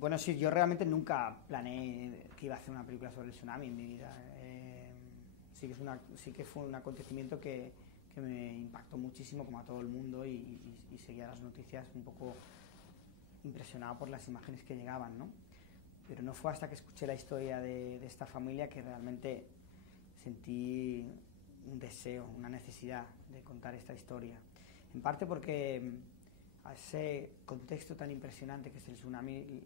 Bueno, sí, yo realmente nunca planeé que iba a hacer una película sobre el tsunami en mi vida. Sí que fue un acontecimiento que me impactó muchísimo, como a todo el mundo, y seguía las noticias un poco impresionado por las imágenes que llegaban, ¿no? Pero no fue hasta que escuché la historia de esta familia que realmente sentí un deseo, una necesidad de contar esta historia. En parte porque a ese contexto tan impresionante que es el tsunami,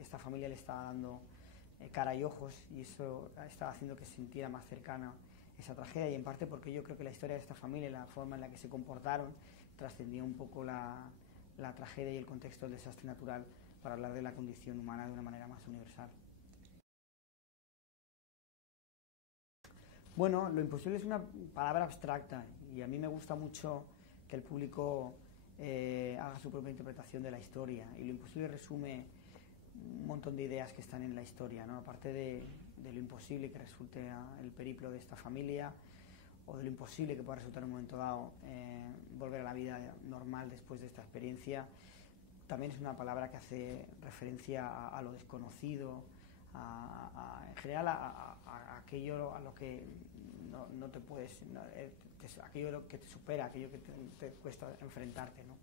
esta familia le estaba dando cara y ojos, y eso estaba haciendo que se sintiera más cercana esa tragedia, y en parte porque yo creo que la historia de esta familia y la forma en la que se comportaron trascendía un poco la tragedia y el contexto del desastre natural para hablar de la condición humana de una manera más universal. Bueno, lo imposible es una palabra abstracta, y a mí me gusta mucho que el público haga su propia interpretación de la historia, y lo imposible resume un montón de ideas que están en la historia, ¿no? Aparte de lo imposible que resulte el periplo de esta familia, o de lo imposible que pueda resultar en un momento dado volver a la vida normal después de esta experiencia, también es una palabra que hace referencia a lo desconocido, en general a aquello a lo que no te puedes, aquello que te supera, aquello que te cuesta enfrentarte, ¿no?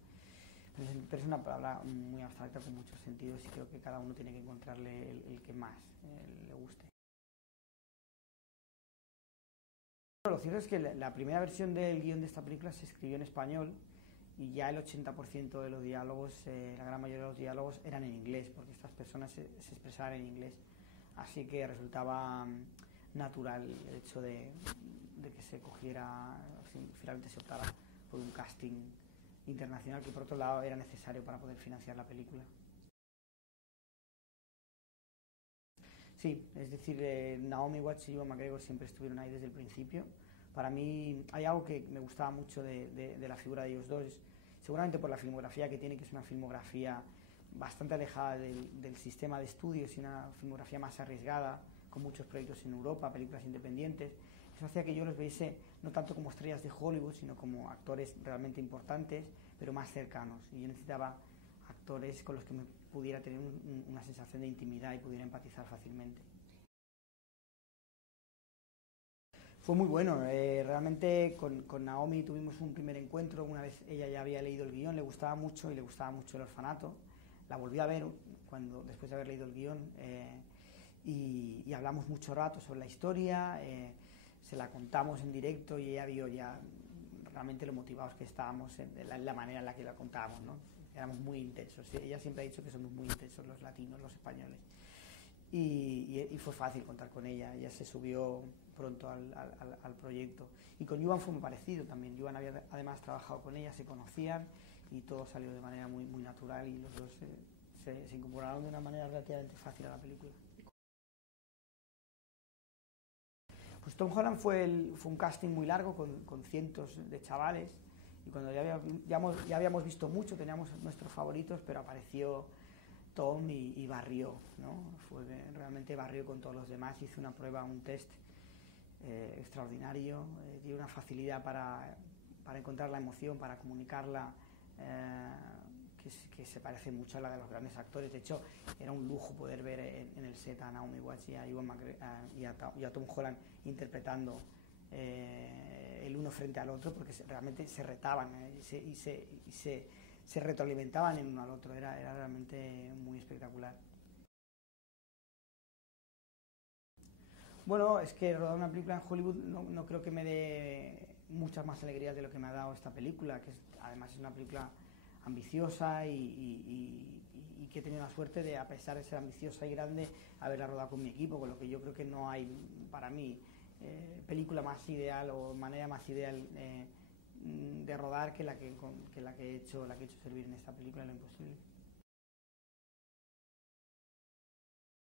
Pero es una palabra muy abstracta con muchos sentidos, y creo que cada uno tiene que encontrarle el que más le guste. Lo cierto es que la primera versión del guión de esta película se escribió en español, y ya el 80% de los diálogos, la gran mayoría de los diálogos eran en inglés, porque estas personas se expresaban en inglés. Así que resultaba natural el hecho de que se cogiera, finalmente se optara por un casting internacional, que por otro lado era necesario para poder financiar la película. Sí, es decir, Naomi Watts y Ewan McGregor siempre estuvieron ahí desde el principio. Para mí hay algo que me gustaba mucho de la figura de ellos dos, seguramente por la filmografía que tiene, que es una filmografía bastante alejada del sistema de estudios, y una filmografía más arriesgada, con muchos proyectos en Europa, películas independientes. Eso hacía que yo los viese no tanto como estrellas de Hollywood, sino como actores realmente importantes, pero más cercanos. Y yo necesitaba actores con los que me pudiera tener una sensación de intimidad y pudiera empatizar fácilmente. Fue muy bueno, realmente con Naomi tuvimos un primer encuentro, una vez ella ya había leído el guión, le gustaba mucho, y le gustaba mucho El orfanato. La volví a ver después de haber leído el guión, y hablamos mucho rato sobre la historia, se la contamos en directo, y ella vio ya realmente lo motivados que estábamos en la manera en la que la contábamos, ¿no? Éramos muy intensos. Ella siempre ha dicho que somos muy intensos los latinos, los españoles. Y fue fácil contar con ella. Ella se subió pronto al proyecto. Y con Ewan fue muy parecido también. Ewan había además trabajado con ella, se conocían, y todo salió de manera muy, muy natural, y los dos se incorporaron de una manera relativamente fácil a la película. Pues Tom Holland fue un casting muy largo, con cientos de chavales, y cuando ya habíamos visto mucho, teníamos nuestros favoritos, pero apareció Tom y barrió, ¿no? Realmente barrió con todos los demás, hizo una prueba, un test extraordinario, tiene una facilidad para encontrar la emoción, para comunicarla, que se parece mucho a la de los grandes actores. De hecho, era un lujo poder ver en el set a Naomi Watts y a Ewan McGregor y a Tom Holland interpretando el uno frente al otro, porque realmente se retaban, y se retroalimentaban en uno al otro. Era realmente muy espectacular. Bueno, es que rodar una película en Hollywood no creo que me dé muchas más alegrías de lo que me ha dado esta película, que además es una película ambiciosa, y que he tenido la suerte de, a pesar de ser ambiciosa y grande, haberla rodado con mi equipo, con lo que yo creo que no hay, para mí, película más ideal o manera más ideal de rodar que la que he hecho servir en esta película, Lo Imposible.